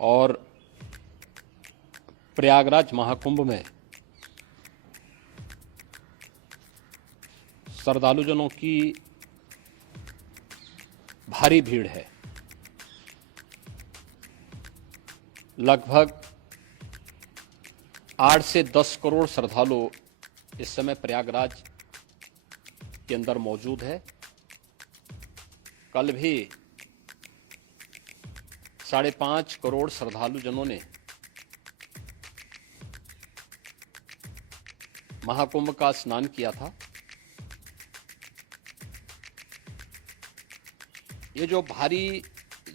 और प्रयागराज महाकुंभ में श्रद्धालुजनों की भारी भीड़ है। लगभग 8 से 10 करोड़ श्रद्धालु इस समय प्रयागराज के अंदर मौजूद है। कल भी 5.5 करोड़ श्रद्धालुजनों ने महाकुंभ का स्नान किया था। ये जो भारी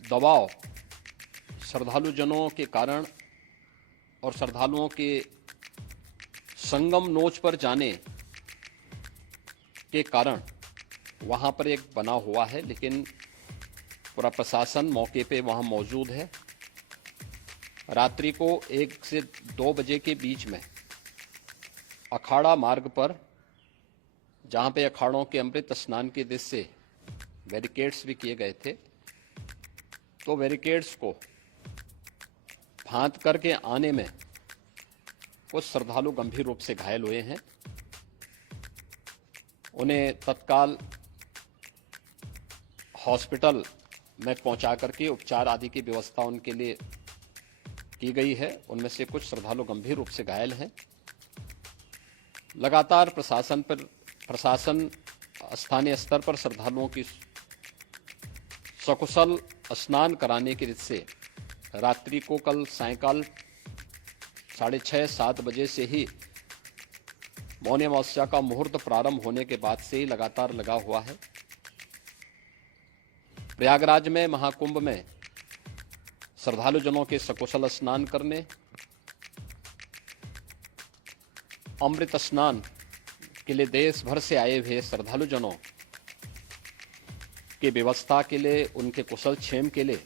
दबाव श्रद्धालुजनों के कारण और श्रद्धालुओं के संगम नोच पर जाने के कारण वहां पर एक बना हुआ है, लेकिन पूरा प्रशासन मौके पे वहां मौजूद है। रात्रि को 1 से 2 बजे के बीच में अखाड़ा मार्ग पर, जहां पे अखाड़ों के अमृत स्नान के दृश्य से बैरिकेड्स भी किए गए थे, तो बैरिकेड्स को फांद करके आने में कुछ श्रद्धालु गंभीर रूप से घायल हुए हैं। उन्हें तत्काल हॉस्पिटल में पहुंचा करके उपचार आदि की व्यवस्था उनके लिए की गई है। उनमें से कुछ श्रद्धालु गंभीर रूप से घायल हैं। लगातार प्रशासन स्थानीय स्तर पर श्रद्धालुओं की सकुशल स्नान कराने के से रात्रि को कल सायंकाल 6:30-7 बजे से ही मौनी अमावस्या का मुहूर्त प्रारंभ होने के बाद से ही लगातार लगा हुआ है। प्रयागराज में महाकुंभ में श्रद्धालुजनों के सकुशल स्नान करने, अमृत स्नान के लिए देश भर से आए हुए श्रद्धालुजनों की व्यवस्था के लिए, उनके कुशल क्षेम के लिए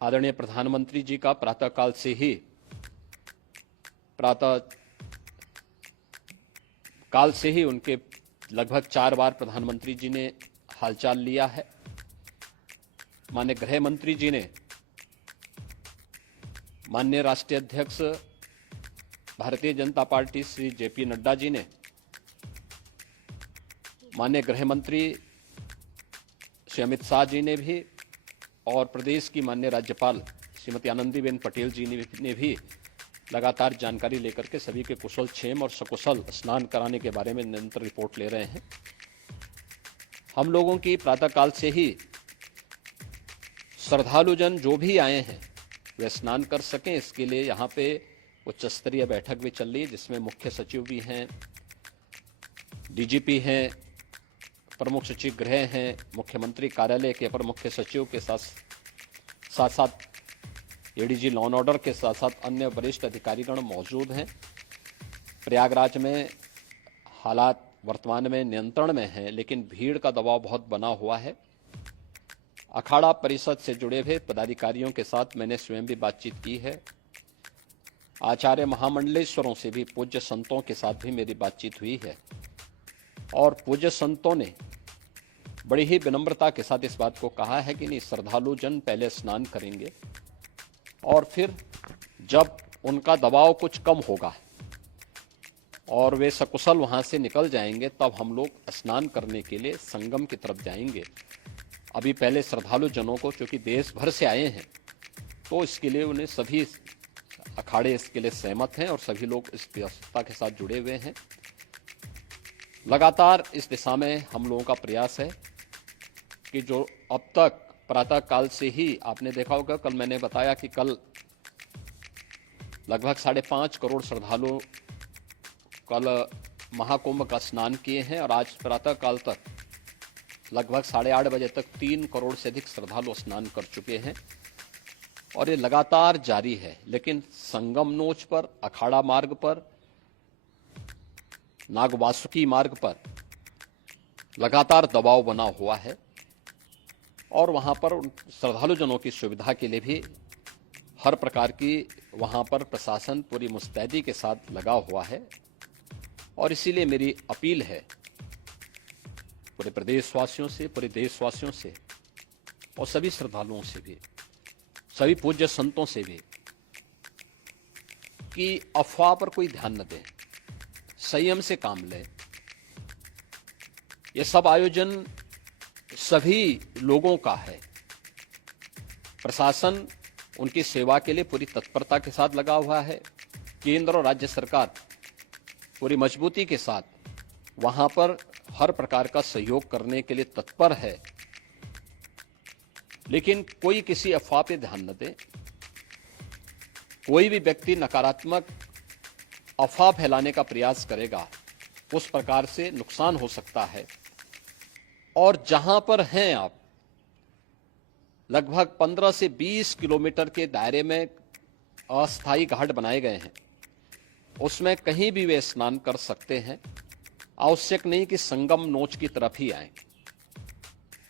आदरणीय प्रधानमंत्री जी का प्रातःकाल से ही उनके लगभग 4 बार प्रधानमंत्री जी ने हालचाल लिया है। माननीय गृह मंत्री जी ने, माननीय राष्ट्रीय अध्यक्ष भारतीय जनता पार्टी श्री जेपी नड्डा जी ने, माननीय गृह मंत्री श्री अमित शाह जी ने भी, और प्रदेश की माननीय राज्यपाल श्रीमती आनंदीबेन पटेल जी ने भी लगातार जानकारी लेकर के सभी के कुशल क्षेम और सकुशल स्नान कराने के बारे में निरंतर रिपोर्ट ले रहे हैं। हम लोगों की प्रातःकाल से ही श्रद्धालुजन जो भी आए हैं वे स्नान कर सकें, इसके लिए यहाँ पे उच्च स्तरीय बैठक भी चल रही है, जिसमें मुख्य सचिव भी हैं, डीजीपी हैं, प्रमुख सचिव गृह हैं, मुख्यमंत्री कार्यालय के अपर मुख्य सचिव के साथ साथ एडीजी लॉ एंड ऑर्डर के साथ साथ अन्य वरिष्ठ अधिकारीगण मौजूद हैं। प्रयागराज में हालात वर्तमान में नियंत्रण में हैं, लेकिन भीड़ का दबाव बहुत बना हुआ है। अखाड़ा परिषद से जुड़े हुए पदाधिकारियों के साथ मैंने स्वयं भी बातचीत की है। आचार्य महामंडलेश्वरों से भी, पूज्य संतों के साथ भी मेरी बातचीत हुई है, और पूज्य संतों ने बड़ी ही विनम्रता के साथ इस बात को कहा है कि नहीं, श्रद्धालु जन पहले स्नान करेंगे और फिर जब उनका दबाव कुछ कम होगा और वे सकुशल वहां से निकल जाएंगे, तब हम लोग स्नान करने के लिए संगम की तरफ जाएंगे। अभी पहले श्रद्धालु जनों को, चूंकि देश भर से आए हैं, तो इसके लिए उन्हें सभी अखाड़े इसके लिए सहमत हैं और सभी लोग इस व्यवस्था के साथ जुड़े हुए हैं। लगातार इस दिशा में हम लोगों का प्रयास है कि जो अब तक प्रातःकाल से ही आपने देखा होगा, कल मैंने बताया कि कल लगभग 5.5 करोड़ श्रद्धालु कल महाकुंभ का स्नान किए हैं, और आज प्रातःकाल तक लगभग 8:30 बजे तक 3 करोड़ से अधिक श्रद्धालु स्नान कर चुके हैं, और ये लगातार जारी है। लेकिन संगम नोच पर, अखाड़ा मार्ग पर, नागवासुकी मार्ग पर लगातार दबाव बना हुआ है, और वहां पर श्रद्धालुजनों की सुविधा के लिए भी हर प्रकार की वहां पर प्रशासन पूरी मुस्तैदी के साथ लगा हुआ है। और इसीलिए मेरी अपील है पूरे प्रदेशवासियों से, पूरे देशवासियों से और सभी श्रद्धालुओं से भी, सभी पूज्य संतों से भी कि अफवाह पर कोई ध्यान न दें, संयम से काम लें। ये सब आयोजन सभी लोगों का है। प्रशासन उनकी सेवा के लिए पूरी तत्परता के साथ लगा हुआ है। केंद्र और राज्य सरकार पूरी मजबूती के साथ वहां पर हर प्रकार का सहयोग करने के लिए तत्पर है। लेकिन कोई किसी अफवाह पे ध्यान न दे। कोई भी व्यक्ति नकारात्मक अफवाह फैलाने का प्रयास करेगा, उस प्रकार से नुकसान हो सकता है। और जहां पर हैं आप, लगभग 15 से 20 किलोमीटर के दायरे में अस्थायी घाट बनाए गए हैं। उसमें कहीं भी वे स्नान कर सकते हैं। आवश्यक नहीं कि संगम नोच की तरफ ही आए,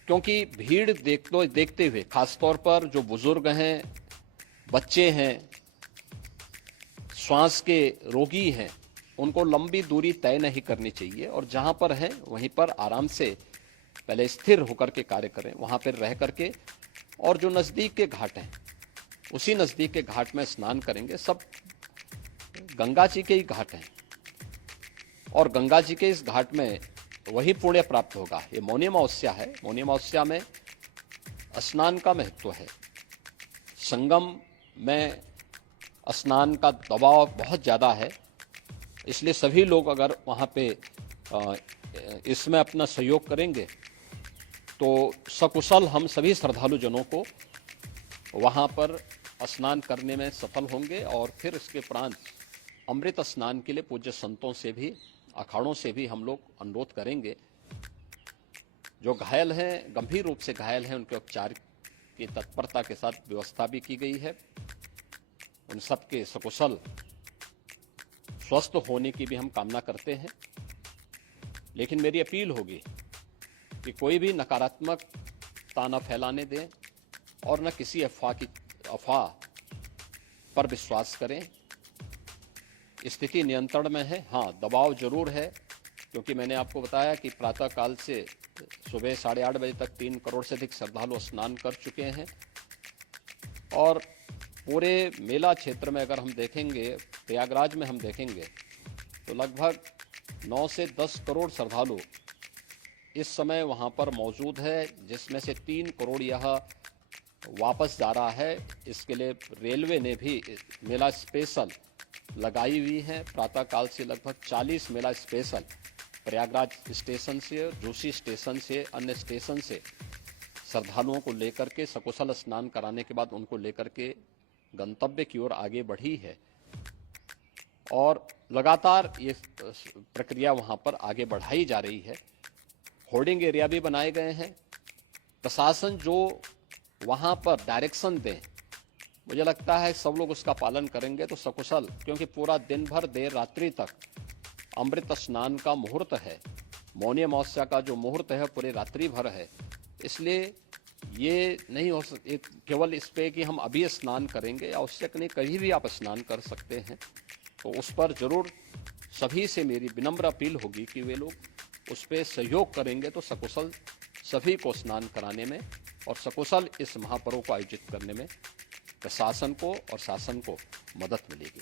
क्योंकि भीड़ देखते हुए, खासतौर पर जो बुजुर्ग हैं, बच्चे हैं, श्वास के रोगी हैं, उनको लंबी दूरी तय नहीं करनी चाहिए। और जहां पर हैं वहीं पर आराम से पहले स्थिर होकर के कार्य करें, वहां पर रह करके। और जो नजदीक के घाट हैं, उसी नजदीक के घाट में स्नान करेंगे। सब गंगा जी के ही घाट हैं और गंगा जी के इस घाट में वही पुण्य प्राप्त होगा। ये मौनी अमावस्या है। मौनी अमावस्या में स्नान का महत्व है। संगम में स्नान का दबाव बहुत ज़्यादा है, इसलिए सभी लोग अगर वहाँ पे इसमें अपना सहयोग करेंगे तो सकुशल हम सभी श्रद्धालु जनों को वहाँ पर स्नान करने में सफल होंगे। और फिर इसके उपरांत अमृत स्नान के लिए पूज्य संतों से भी, अखाड़ों से भी हम लोग अनुरोध करेंगे। जो घायल हैं, गंभीर रूप से घायल हैं, उनके उपचार की तत्परता के साथ व्यवस्था भी की गई है। उन सबके सकुशल स्वस्थ होने की भी हम कामना करते हैं। लेकिन मेरी अपील होगी कि कोई भी नकारात्मकता न फैलाने दें और न किसी अफवाह पर विश्वास करें। स्थिति नियंत्रण में है। हाँ, दबाव जरूर है, क्योंकि मैंने आपको बताया कि प्रातः काल से सुबह 8:30 बजे तक 3 करोड़ से अधिक श्रद्धालु स्नान कर चुके हैं। और पूरे मेला क्षेत्र में अगर हम देखेंगे, प्रयागराज में हम देखेंगे तो लगभग 9 से 10 करोड़ श्रद्धालु इस समय वहां पर मौजूद है, जिसमें से 3 करोड़ यह वापस जा रहा है। इसके लिए रेलवे ने भी मेला स्पेशल लगाई हुई है। प्रातःकाल से लगभग 40 मेला स्पेशल प्रयागराज स्टेशन से, जोशी स्टेशन से, अन्य स्टेशन से श्रद्धालुओं को लेकर के सकुशल स्नान कराने के बाद उनको लेकर के गंतव्य की ओर आगे बढ़ी है। और लगातार ये प्रक्रिया वहां पर आगे बढ़ाई जा रही है। होर्डिंग एरिया भी बनाए गए हैं। प्रशासन जो वहां पर डायरेक्शन दें, मुझे लगता है सब लोग उसका पालन करेंगे तो सकुशल, क्योंकि पूरा दिन भर देर रात्रि तक अमृत स्नान का मुहूर्त है। मौनी अमावस्या का जो मुहूर्त है पूरे रात्रि भर है। इसलिए ये नहीं हो केवल इस पे कि हम अभी स्नान करेंगे, आवश्यक नहीं, कभी भी आप स्नान कर सकते हैं। तो उस पर जरूर सभी से मेरी विनम्र अपील होगी कि वे लोग उस पर सहयोग करेंगे तो सकुशल सभी को स्नान कराने में और सकुशल इस महापर्व को आयोजित करने में प्रशासन को और शासन को मदद मिलेगी।